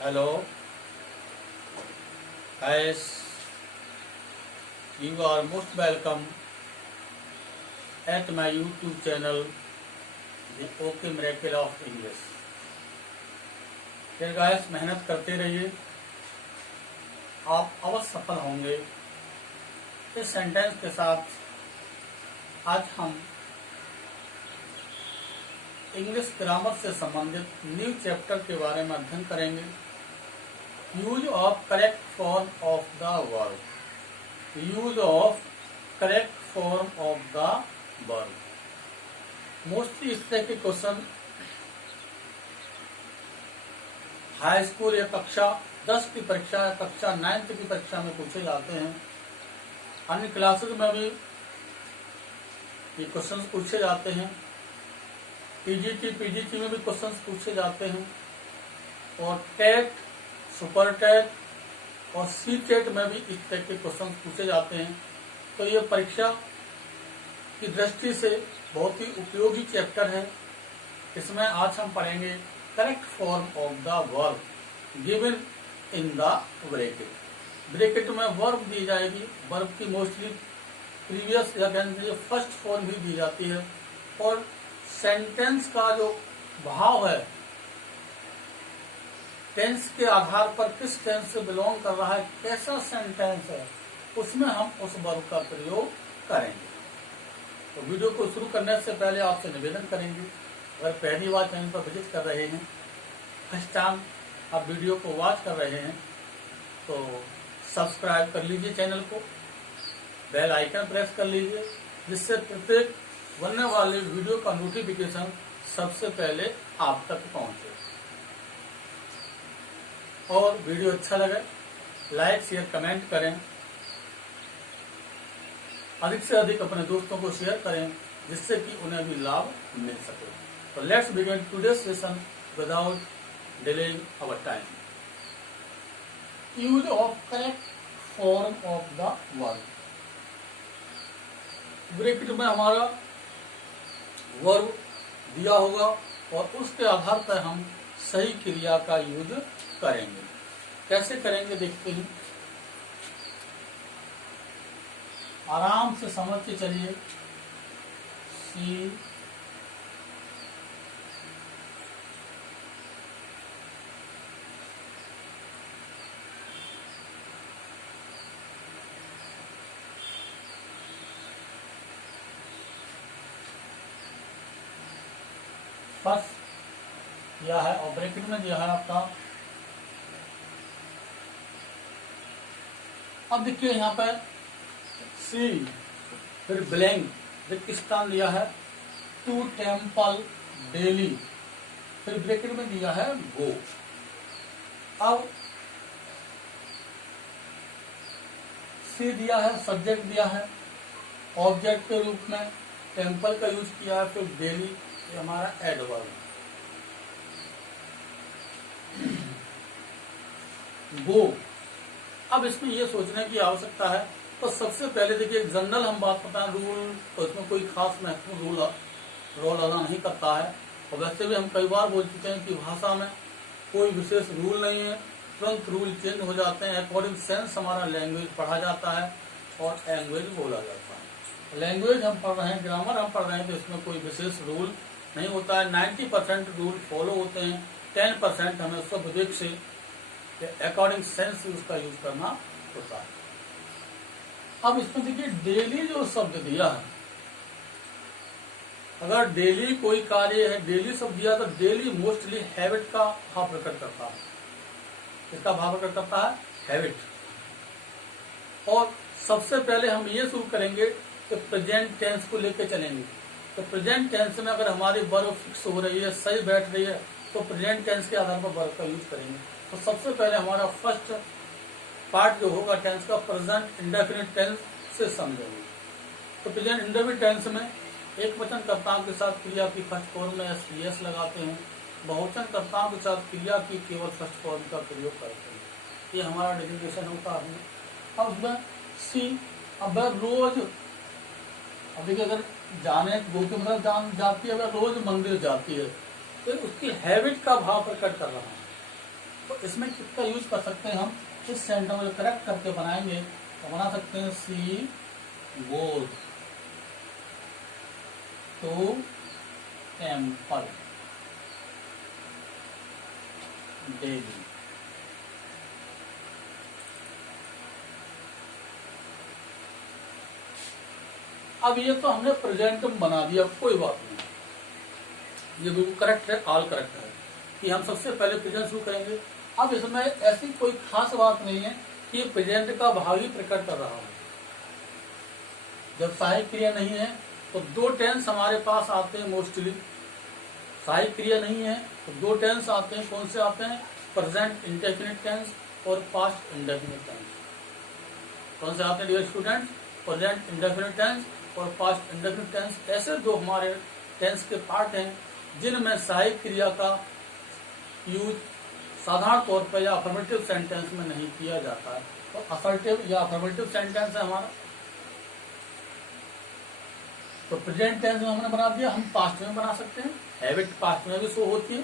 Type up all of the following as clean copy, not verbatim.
Hello, guys. You are most welcome at my YouTube channel, The OK Miracle of English. फिर guys मेहनत करते रहिए, आप अवश्य सफल होंगे। इस सेंटेंस के साथ आज हम इंग्लिश ग्रामर से संबंधित न्यू चैप्टर के बारे में अध्ययन करेंगे। Use of correct form of the verb, use of correct form of the verb. Mostly इस तरह के क्वेश्चन हाई स्कूल या कक्षा 10 की परीक्षा या कक्षा 9 की परीक्षा में पूछे जाते हैं। अन्य क्लासेस में भी ये क्वेश्चंस पूछे जाते हैं। पीजीटी में भी क्वेश्चंस पूछे जाते हैं और टेट, सुपर टेट और सी टेट में भी इस तरह के क्वेश्चंस पूछे जाते हैं। तो ये परीक्षा की दृष्टि से बहुत ही उपयोगी चैप्टर है। इसमें आज हम पढ़ेंगे correct form of the verb given in the bracket. Bracket में वर्ब दी जाएगी। वर्ब की मोस्टली प्रीवियस या फर्स्ट फॉर्म भी दी जाती है और सेंटेंस का जो भाव है, टेंस के आधार पर किस टेंस से बिलोंग कर रहा है, कैसा सेंटेंस है, उसमें हम उस वर्ब का प्रयोग करेंगे। तो वीडियो को शुरू करने से पहले आपसे निवेदन करेंगे, अगर पहली बार चैनल पर विजिट कर रहे हैं, फर्स्ट टाइम आप वीडियो को वॉच कर रहे हैं, तो सब्सक्राइब कर लीजिए चैनल को, बेल आइकन प्रेस कर लीजिए, जिससे प्रत्येक बनने वाले वीडियो का नोटिफिकेशन सबसे पहले आप तक पहुंचे। और वीडियो अच्छा लगे लाइक शेयर कमेंट करें, अधिक से अधिक अपने दोस्तों को शेयर करें, जिससे कि उन्हें भी लाभ मिल सके। तो let's begin today session without delaying our time. Use of correct form of the verb. Bracket में हमारा वर्ब दिया होगा और उसके आधार पर हम सही क्रिया का यूज करेंगे। कैसे करेंगे देखते हैं, आराम से समझ के चलिए। सी फर्स्ट यह है और ब्रैकेट में दिया है आपका। अब देखिए यहाँ पे सी, फिर ब्लैंक, फिर स्थान दिया है टू टेम्पल डेली, फिर ब्रैकेट में दिया है गो। अब सी दिया है, सब्जेक्ट दिया है, ऑब्जेक्ट के रूप में टेम्पल का यूज किया है, फिर डेली ये हमारा एडवर्ब। गो। अब इसमें ये सोचने की आवश्यकता है, तो सबसे पहले देखिए जनरल हम बात करते हैं रूल, तो इसमें कोई खास महत्वपूर्ण रोल अदा नहीं करता है। और वैसे भी हम कई बार बोल चुके हैं कि भाषा में कोई विशेष रूल नहीं है, तुरंत रूल चेंज हो जाते हैं। अकॉर्डिंग सेंस हमारा लैंग्वेज पढ़ा जाता है और लैंग्वेज बोला जाता है। लैंग्वेज हम पढ़ रहे हैं, ग्रामर हम पढ़ रहे हैं, तो इसमें कोई विशेष रूल नहीं होता है। 90% रूल फॉलो होते हैं, 10% हमें स्व विवेक से अकॉर्डिंग सेंस उसका यूज करना होता है। अब इसमें देखिए डेली जो शब्द दिया है, अगर डेली कोई कार्य है, डेली शब्द दिया, तो डेली मोस्टली हैबिट का भाव प्रकट करता है। इसका भाव प्रकट करता है हैबिट। और सबसे पहले हम ये शुरू करेंगे कि प्रेजेंट टेंस को लेकर चलेंगे। तो प्रेजेंट टेंस में अगर हमारी वर्ब फिक्स हो रही है, सही बैठ रही है, तो प्रेजेंट टेंस के आधार पर वर्ब का यूज करेंगे। तो सबसे पहले हमारा फर्स्ट पार्ट जो होगा टेंस का, प्रेजेंट इंडेफिनिट टेंस से समझेंगे। तो प्रेजेंट इंडेफिनिट टेंस में एक वचन कर्ताओं के साथ क्रिया की फर्स्ट फॉर्म में एस लगाते हैं, बहुवचन कर्ताओं के साथ क्रिया की केवल फर्स्ट फॉर्म का प्रयोग करते हैं। ये हमारा डेफिनेशन होता है। अब उसमें सी, अब रोज, अब देखिए अगर जाने गो के मतलब जाती है, अगर रोज मंदिर जाती है, तो उसकी हैबिट का भाव प्रकट कर रहा है। तो इसमें किसका यूज कर सकते हैं हम, इस सेंटेंस को करेक्ट करके बनाएंगे तो बना सकते हैं she goes to temple daily. अब ये तो हमने प्रेजेंट में बना दिया, कोई बात नहीं, ये बिल्कुल करेक्ट है, ऑल करेक्ट है कि हम सबसे पहले प्रेजेंट शुरू करेंगे। अब इसमें ऐसी कोई खास बात नहीं है कि ये प्रेजेंट का भाव ही प्रकट कर रहा है। जब सहायक क्रिया नहीं है तो दो टेंस हमारे पास आते हैं मोस्टली। सहायक क्रिया नहीं है तो दो टेंस आते हैं, कौन से आते हैं, प्रेजेंट इंडेफिनिट टेंस और पास्ट इंडेफिनिट टेंस। कौन से आते हैं dear students, present indefinite tense और पास्ट इंडेफिनिट टेंस। ऐसे दो हमारे टेंस के पार्ट हैं जिनमें सहायक क्रिया का यूज साधारण तौर पर या अफर्मेटिव सेंटेंस में नहीं किया जाता है। तो असर्टिव या अफर्मेटिव सेंटेंस है हमारा, तो प्रेजेंट टेंस में हमने बना दिया, हम पास्ट में बना सकते हैं। हैबिट पास्ट में भी शो होती है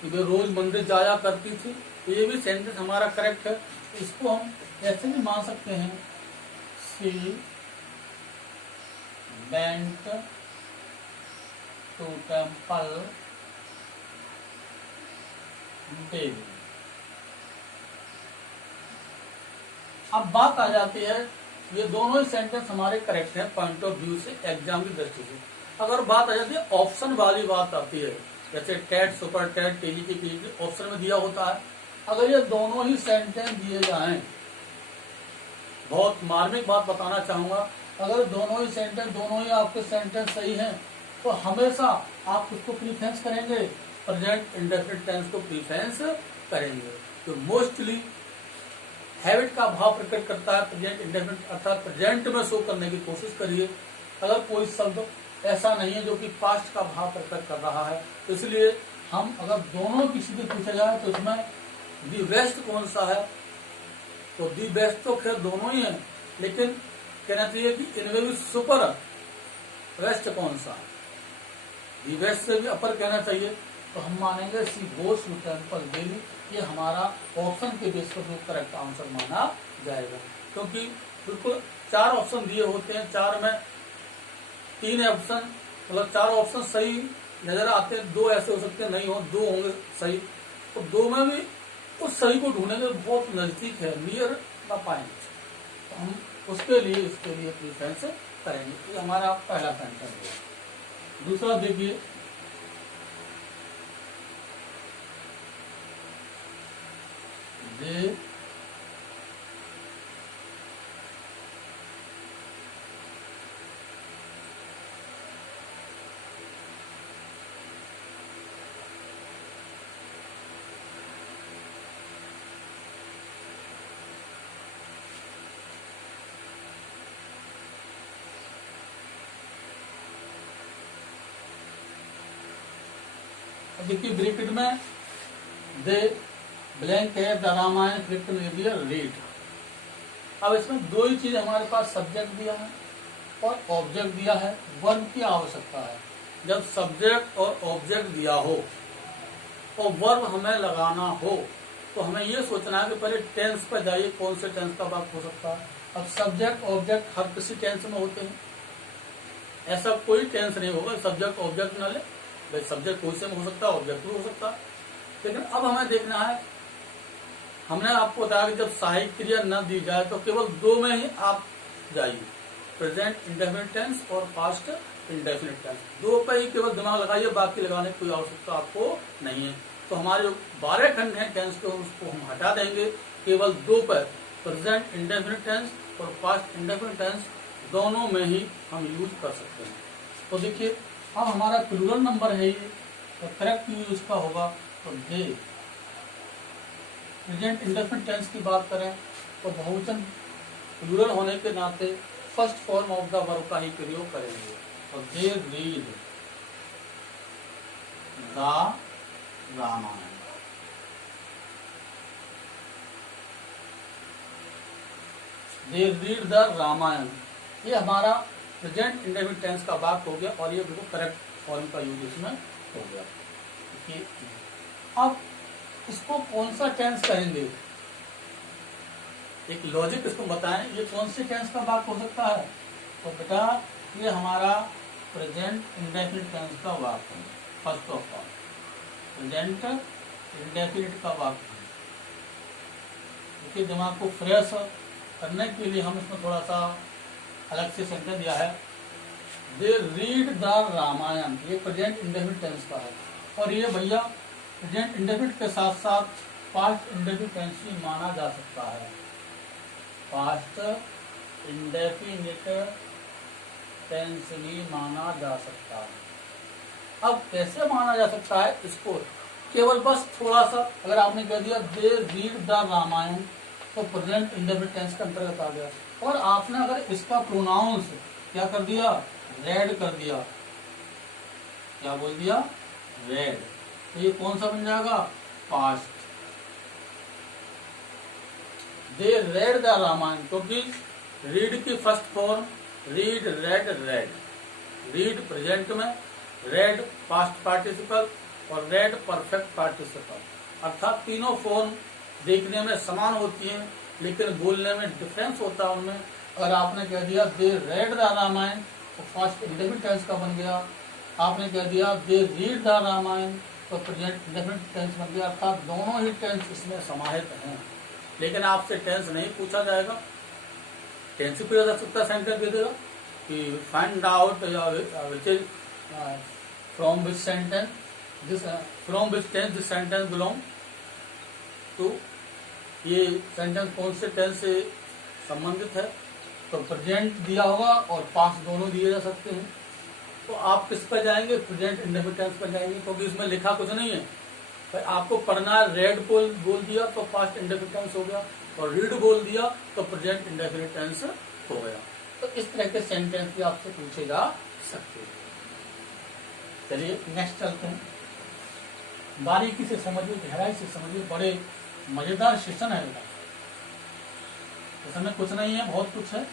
कि वे रोज मंदिर जाया करती थी, तो ये भी सेंटेंस हमारा करेक्ट है। इसको हम ऐसे भी मान सकते हैं, she went to temple daily. अब बात आ जाती है, ये दोनों ही सेंटेंस हमारे करेक्ट हैं पॉइंट ऑफ व्यू से, एग्जाम की दृष्टि से। अगर बात आ जाती है ऑप्शन वाली बात आती है, जैसे टेट, सुपर टेट, टेली की पीजी ऑप्शन में दिया होता है। अगर ये दोनों ही सेंटेंस दिए जाएं, बहुत मार्मिक बात बताना चाहूंगा, अगर दोनों ही सेंटेंस, दोनों ही आपके सेंटेंस सही हैं तो हमेशा आप उसको प्रीफेंस करेंगे, प्रेजेंट इंडेफिनिट टेंस को प्रीफेंस करेंगे। तो मोस्टली हैबिट का भाव प्रकट करता है प्रेजेंट इंडेफिनिट, अर्थात प्रेजेंट में शो करने की कोशिश करिए। अगर कोई शब्द ऐसा नहीं है जो कि पास्ट का भाव प्रकट कर रहा है, तो इसलिए हम अगर दोनों किसी से पूछा जाए तो इसमें दी बेस्ट कौन सा है, तो दी बेस्ट तो खैर दोनों ही है, लेकिन कहना चाहिए कि इनमें भी सुपर बेस्ट कौन सा है, दी बेस्ट से भी अपर कहना चाहिए। तो हम मानेंगे सी गोस टू टेम्पल डेली, ये हमारा ऑप्शन के बेस पर जो करेक्ट आंसर माना जाएगा। क्योंकि बिल्कुल 4 ऑप्शन दिए होते हैं, 4 में 3 ऑप्शन, मतलब 4 ऑप्शन सही नजर आते हैं, 2 ऐसे हो सकते हैं नहीं हो, 2 होंगे सही, तो 2 में भी उस सही को ढूंढेंगे बहुत नजदीक है, नियर द पॉइंट, तो हम उसके लिए प्रीफरेंस करेंगे। ये हमारा पहला सेंटेंस है। दूसरा देखिए, दे देखिए ब्रैकेट में दे ब्लैंक है द रामायण कृष्ण रीड। अब इसमें 2 ही चीज हमारे पास, सब्जेक्ट दिया है और ऑब्जेक्ट दिया है, वर्ब की आवश्यकता है। जब सब्जेक्ट और ऑब्जेक्ट दिया हो और वर्ब हमें लगाना हो तो हमें ये सोचना है कि पहले टेंस पर जाइए, कौन से टेंस का बात हो सकता है। अब सब्जेक्ट ऑब्जेक्ट हर किसी टेंस में होते हैं, ऐसा कोई टेंस नहीं होगा सब्जेक्ट ऑब्जेक्ट न ले। भाई सब्जेक्ट कोई से हो सकता है, ऑब्जेक्ट भी हो सकता है, लेकिन अब हमें देखना है, हमने आपको बताया कि जब सहायक क्रिया न दी जाए तो केवल 2 में ही आप जाइए, प्रेजेंट इंडेफिनिट टेंस और पास्ट इंडेफिनिट टेंस, 2 पे ही केवल दिमाग लगाइए, बाकी लगाने की कोई आवश्यकता आपको नहीं है। तो हमारे जो 12 खंड हैं टेंस के, उसको हम हटा देंगे, केवल 2 पर प्रेजेंट इंडेफिनिट टेंस और पास्ट इंडेफिनिट टेंस दोनों में ही हम यूज कर सकते हैं। तो देखिए अब हमारा प्लूरल नंबर है ये, तो करेक्ट यूज इसका होगा तो दे। प्रेजेंट इंडेफिनिट टेंस की बात करें तो बहुवचन प्लूरल होने के नाते first form of the verb का ही प्रयोग करेंगे। तो they read the Ramayana. They read the Ramayana, ये हमारा प्रेजेंट इंडेफिनिट टेंस का वाक्य हो गया और ये बिल्कुल करेक्ट फॉर्म का यूज इसमें हो गया। अब इसको कौन सा टेंस कहेंगे, एक लॉजिक इसको बताएं, ये कौन से टेंस का वाक्य हो सकता है। तो बेटा ये हमारा प्रेजेंट इंडेफिनिट टेंस का वाक्य है। First of all present indefinite का वाक्य है। देखिए दिमाग को फ्रेश करने के लिए हम इसमें थोड़ा सा अलग से सेंटेंस दिया है। दे रीड द रामायण, ये प्रेजेंट इंडेफिनिट टेंस का है। और ये भैया प्रेजेंट इंडेफिनिट के साथ साथ पास्ट इंडेफिनिट टेंस भी माना जा सकता है। पास्ट इंडेफिनिट टेंस भी माना जा सकता है। अब कैसे माना जा सकता है, इसको केवल बस थोड़ा सा अगर आपने कह दिया दे रीड द रामायण तो प्रेजेंट इंडेफिनिट टेंस के अंतर्गत आ गया। और आपने अगर इसका प्रोनाउंस क्या कर दिया, रेड कर दिया, क्या बोल दिया, रेड, तो ये कौन सा बन जाएगा, past. They read the Ramayana, क्योंकि रीड की first form read, read, read. Read present में, रेड पास्ट पार्टिसिपल और रेड परफेक्ट पार्टिसिपल, अर्थात तीनों फॉर्म देखने में समान होती हैं लेकिन बोलने में डिफरेंस होता है उनमें। अगर आपने कह दिया दे रेड द रामायण तो पास्ट इंडेफिनिट टेंस का बन गया। आपने कह दिया दे रीड द रामायण तो प्रेजेंट इंडेफिनिट टेंस बन गया। अर्थात दोनों ही टेंस इसमें समाहित हैं। लेकिन आपसे टेंस नहीं पूछा जाएगा, टेंस ही पूछा जा सकता, सेंटेंस दे देगा कि find out which is from which sentence this, from which tense this sentence belong to, ये सेंटेंस कौन से टेंस से संबंधित है। तो प्रेजेंट दिया होगा और पास्ट दोनों दिए जा सकते हैं। तो आप किस पर जाएंगे, प्रेजेंट इंडेफिनिट टेंस पर जाएंगे, क्योंकि इसमें लिखा कुछ नहीं है। भाई आपको पढ़ना है, रेड बोल दिया तो पास्ट इंडेफिनिट टेंस हो गया, और रीड बोल दिया तो प्रेजेंट इंडेफिनिट टेंस हो गया। तो इस तरह के सेंटेंस भी आपसे पूछे जा सकते हैं। चलिए नेक्स्ट चलते हैं। बारीकी से समझिए, गहराई से समझिए, बड़े मजेदार सेशन है बेटा। इसमें कुछ नहीं है, बहुत कुछ है।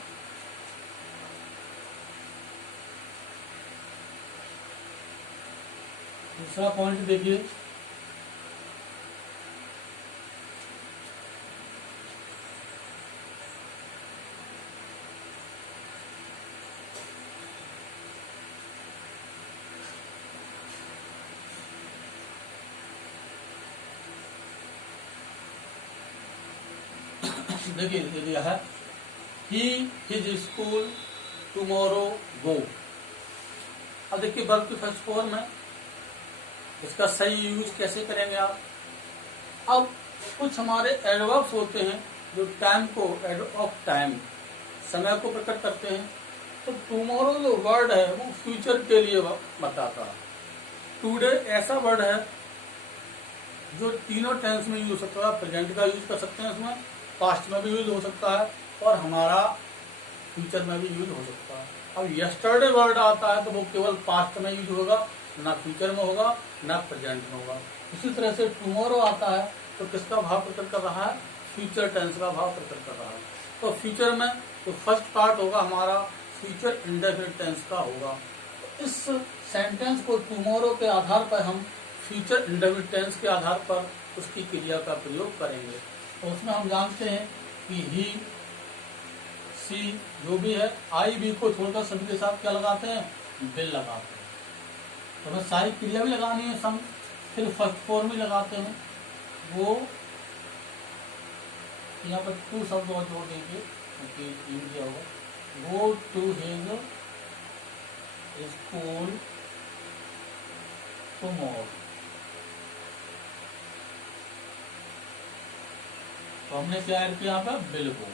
दूसरा पॉइंट देखिए, देखिए ये दिया है ही हिज स्कूल टुमारो गो। अब देखिए वर्ब की फर्स्ट फॉर्म है, इसका सही यूज कैसे करेंगे आप। अब कुछ हमारे एडवर्ब्स होते हैं जो टाइम को, एडवर्ब ऑफ टाइम, समय को प्रकट करते हैं। तो टुमारो जो वर्ड है वो फ्यूचर के लिए बताता है। टुडे ऐसा वर्ड है जो तीनों टेंस में यूज हो सकता है। प्रेजेंट का यूज कर सकते हैं इसमें, पास्ट में भी यूज हो सकता है और हमारा फ्यूचर में भी यूज हो सकता है। अब यस्टरडे वर्ड आता है तो वो केवल पास्ट में यूज होगा, ना फ्यूचर में होगा, ना प्रेजेंट में होगा। इसी तरह से टुमारो आता है तो किसका भाव प्रकट कर रहा है, फ्यूचर टेंस का भाव प्रकट कर रहा है। तो फ्यूचर में तो फर्स्ट पार्ट होगा हमारा फ्यूचर इंडेफिनिट टेंस का होगा। तो इस सेंटेंस को टुमारो के आधार पर हम फ्यूचर इंडेफिनिट टेंस के आधार पर उसकी क्रिया का प्रयोग करेंगे। तो उसमें हम जानते हैं कि ही, सी जो भी है, आई भी को छोड़कर सभी के साथ क्या लगाते हैं, बिल लगाते हैं। तो हमें सारी क्रिया भी लगानी है, सम फिर फर्स्ट फॉर्म भी लगाते हैं। वो यहाँ पर टू शब्द और जोड़ देंगे क्योंकि दिया होगा, go to his school tomorrow. तो हमने क्या ऐड किया यहाँ पे, बिल को।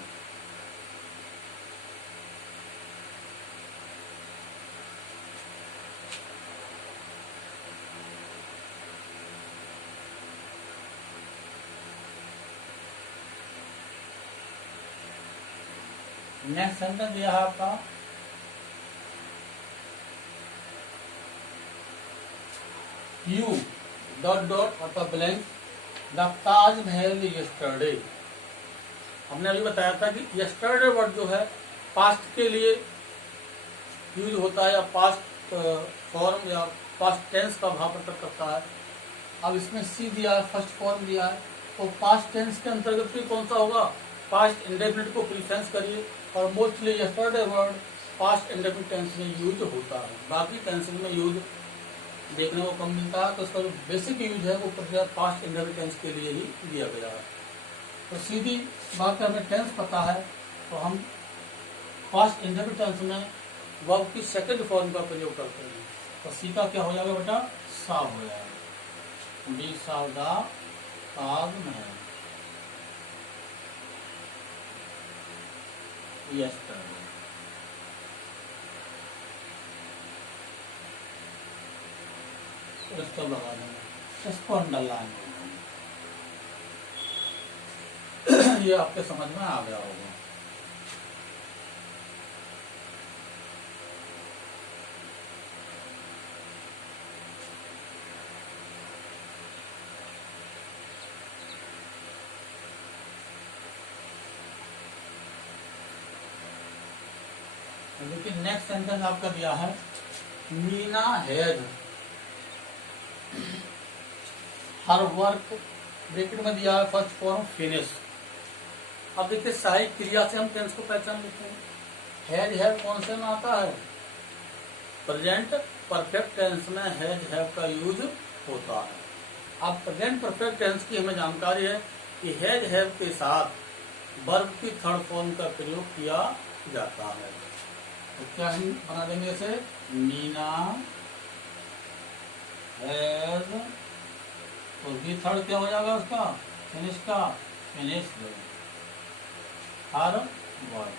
नेक्स्ट सेंटेंस दिया है आपका, यू डॉट डॉट अथवा ब्लैंक द ताजमहल यस्टरडे। हमने अभी बताया था कि यस्टरडे वर्ड जो है पास्ट के लिए यूज होता है, या पास्ट फॉर्म या पास्ट टेंस का भाव प्रकट करता है। अब इसमें सी दिया है, फर्स्ट फॉर्म दिया है, तो पास्ट टेंस के अंतर्गत भी कौन सा होगा, पास्ट इंडेफिनिट को प्रीफेंस करिए, और mostly yesterday word past indefinite tense में यूज होता है, बाकी टेंस में यूज देखने को कम मिलता है। तो इसका जो बेसिक यूज है वो पास्ट इंडेफिनिट टेंस के लिए ही दिया गया है। तो सीधी बात है, हमें टेंस पता है तो हम पास्ट इंडेफिनिट टेंस में वर्ब की सेकंड फॉर्म का प्रयोग करते हैं। तो सी का क्या हो जाएगा बेटा, साव हो जाएगा, डी साव दा साव में यस्टरडे। इसको लगा देंगे, इसको अंडरलाइन कर देंगे। ये आपके समझ में आ गया होगा। देखिए नेक्स्ट सेंटेंस आपका दिया है, Meena has her work, bracket में दिया है फर्स्ट फॉर्म फिनिश। अब देखिए सहायक क्रिया से हम टेंस को पहचान लेते हैं। हैज हैव कौन से में आता है, प्रेजेंट परफेक्ट टेंस में हैज हैव का यूज होता है। अब प्रेजेंट परफेक्ट टेंस की हमें जानकारी है कि हैज हैव के साथ वर्ब की थर्ड फॉर्म का प्रयोग किया जाता है। तो क्या हम बना देंगे इसे, मीना हैज, तो भी थर्ड क्या हो जाएगा उसका, फिनिश का, फिनिश हर वर्ब।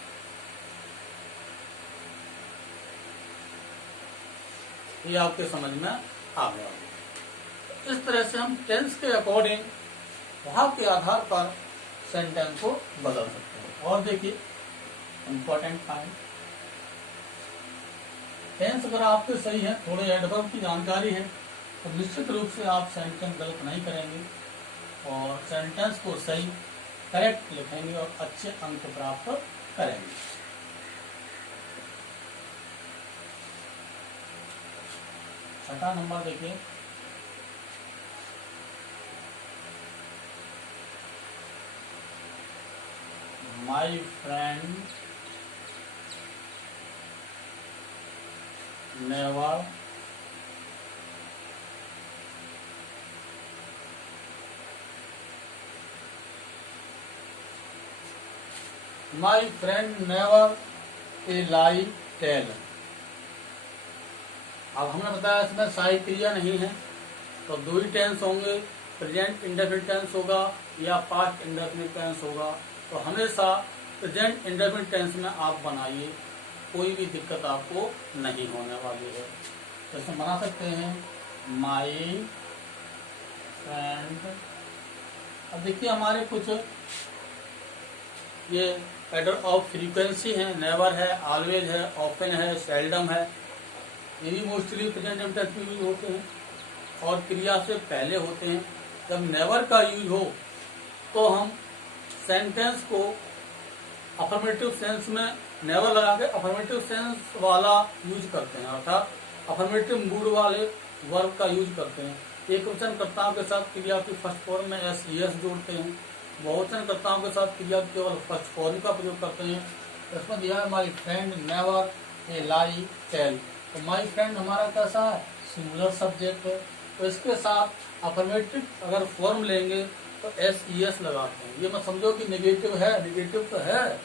ये आपके समझ में आ गया। इस तरह से हम टेंस के अकॉर्डिंग वहां के आधार पर सेंटेंस को बदल सकते हैं। और देखिए इंपॉर्टेंट पॉइंट, टेंस अगर आपके सही है, थोड़े एडवर्ब की जानकारी है, तो निश्चित रूप से आप सेंटेंस गलत नहीं करेंगे और सेंटेंस को सही करेक्ट लिखेंगे और अच्छे अंक प्राप्त करेंगे। छठा नंबर देखिए, my friend never my friend never a lie tell. अब हमने बताया इसमें सहायक क्रिया नहीं है, तो दो ही टेंस होंगे, प्रेजेंट इंडेफिनिट टेंस होगा या पास्ट इंडेफिनिट टेंस होगा। तो हमेशा प्रेजेंट इंडेफिनिट टेंस में आप बनाइए, कोई भी दिक्कत आपको नहीं होने वाली है। जैसे बना सकते हैं माई फ्रेंड। अब देखिए हमारे कुछ ये पैटर्न ऑफ फ्रीक्वेंसी है, नेवर है, ऑलवेज है, ऑफन है, सेल्डम है, ये भी मोस्टली प्रेजेंट टेंस में यूज होते हैं और क्रिया से पहले होते हैं। जब नेवर का यूज हो तो हम सेंटेंस को अफर्मेटिव सेंस में नेवर लगा के अफर्मेटिव सेंस वाला यूज करते हैं, अर्थात अफर्मेटिव मूड वाले वर्ब का यूज करते हैं। एक वचन कर्ताओं के साथ क्रिया की फर्स्ट फॉर्म में एस जोड़ते हैं, बहुवचन कर्ताओं के साथ क्रिया केवल फर्स्ट फॉर्म का प्रयोग करते हैं। इसमें दिया है my friend never a lie tell. तो माई फ्रेंड हमारा कैसा है, सिंगुलर सब्जेक्ट है, तो इसके साथ अफर्मेटिव अगर फॉर्म लेंगे तो एस लगाते हैं। ये मत समझो कि नेगेटिव है, नेगेटिव तो है,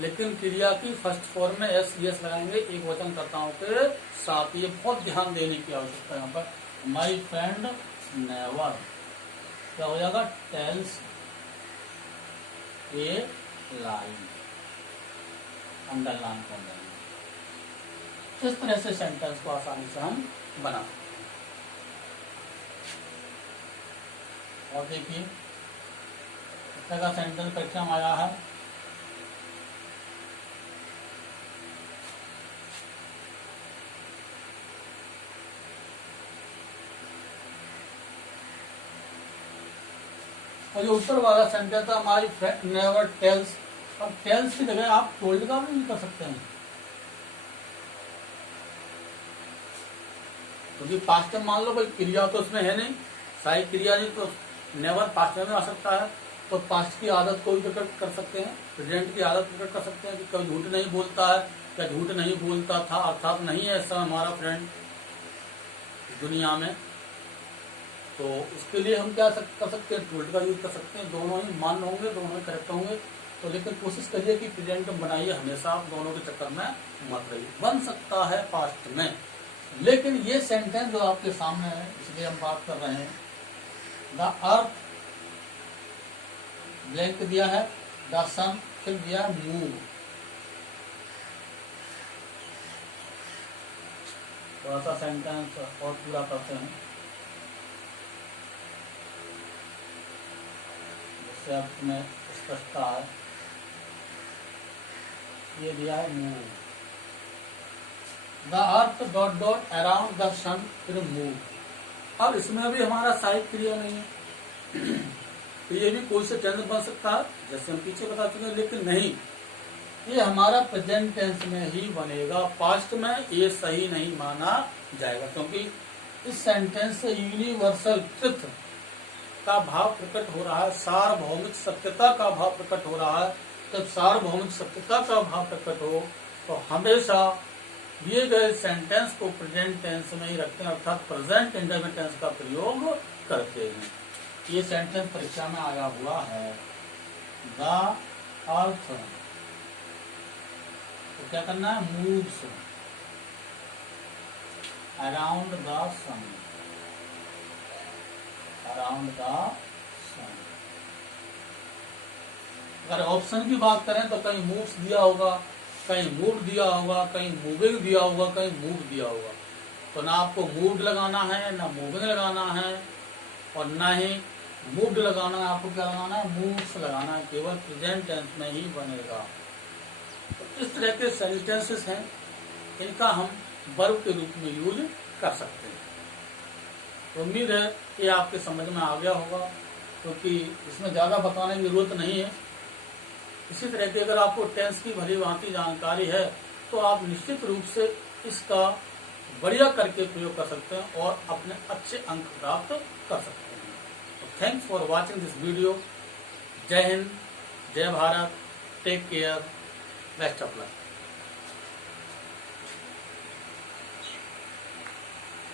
लेकिन क्रिया की फर्स्ट फॉर्म में एस लगाएंगे एक वचन कर्ताओं के साथ। ये बहुत ध्यान देने की आवश्यकता है। यहाँ पर माई फ्रेंड नेवर क्या हो जाएगा, टेल्स ए लाई, अंडरलाइन कर देंगे। इस तरह से सेंटेंस को आसानी से हम बना सकते हैं। और देखिए इस तरह का सेंटेंस परीक्षा में आया है, और जो ऊपर वाला सेंटेंस था माई फ्रेंड नेवर टेल्स, अब टेल्स की जगह आप टोल्ड का भी कर सकते हैं, क्योंकि पास्ट में मान लो भाई क्रिया तो उसमें है नहीं, सहायक क्रिया नहीं तो नेवर पास्ट में आ सकता है। तो पास्ट की आदत को भी प्रकट कर सकते हैं, प्रेजेंट की आदत प्रकट कर सकते हैं कि कभी झूठ नहीं बोलता है या झूठ नहीं बोलता था, अर्थात नहीं है इस समय हमारा फ्रेंड दुनिया में। तो उसके लिए हम क्या कर सकते हैं, टूल्ड का यूज कर सकते हैं। दोनों ही मान्य होंगे, दोनों ही करेक्ट होंगे। तो लेकिन कोशिश करिए कि प्रेजेंट में बनाइए, हमेशा आप दोनों के चक्कर में मत रहिए। बन सकता है पास्ट में, लेकिन ये सेंटेंस जो आपके सामने है इसलिए हम बात कर रहे हैं। द अर्थ ब्लैंक दिया है, द सन फिर दिया मूव। थोड़ा सा सेंटेंस और पूरा करते हैं जिससे अब तुम्हें स्पष्टता है। ये दिया है move, the earth dot dot around the sun फिर मूव। अब इसमें भी हमारा सहायक क्रिया नहीं है तो ये भी कोई से टेंस बन सकता है जैसे हम पीछे बता चुके हैं, लेकिन नहीं, ये हमारा प्रेजेंट टेंस में ही बनेगा। पास्ट में ये सही नहीं माना जाएगा, क्योंकि इस सेंटेंस से यूनिवर्सल ट्रुथ का भाव प्रकट हो रहा है, सार्वभौमिक सत्यता का भाव प्रकट हो रहा है। जब सार्वभौमिक सत्यता का भाव प्रकट हो तो हमेशा दिए गए सेंटेंस को प्रेजेंट टेंस में ही रखते हैं, अर्थात प्रेजेंट इंडेफिनिट टेंस का प्रयोग करते हैं। ये सेंटेंस परीक्षा में आया हुआ है, द अर्थ, तो क्या करना है, moves around the sun, around the sun. अगर ऑप्शन की बात करें तो कहीं मूव्स दिया होगा, कहीं मूव दिया होगा, कहीं मूविंग दिया होगा, कहीं मूव दिया होगा। तो ना आपको मूव्ड लगाना है, ना मूविंग लगाना है, और ना ही मूव्ड लगाना है। आपको क्या लगाना है, मूव्स लगाना है। केवल प्रेजेंट टेंस में ही बनेगा। तो इस तरह के सेंटेंसेस हैं, इनका हम वर्ब के रूप में यूज कर सकते हैं। तो उम्मीद है कि आपके समझ में आ गया होगा, क्योंकि इसमें ज्यादा बताने की जरूरत नहीं है। इसी तरह की अगर आपको टेंस की भली भांति जानकारी है तो आप निश्चित रूप से इसका बढ़िया करके प्रयोग कर सकते हैं और अपने अच्छे अंक प्राप्त कर सकते हैं। तो thanks for watching this video. जय हिंद, जय Bharat, take care, best of luck.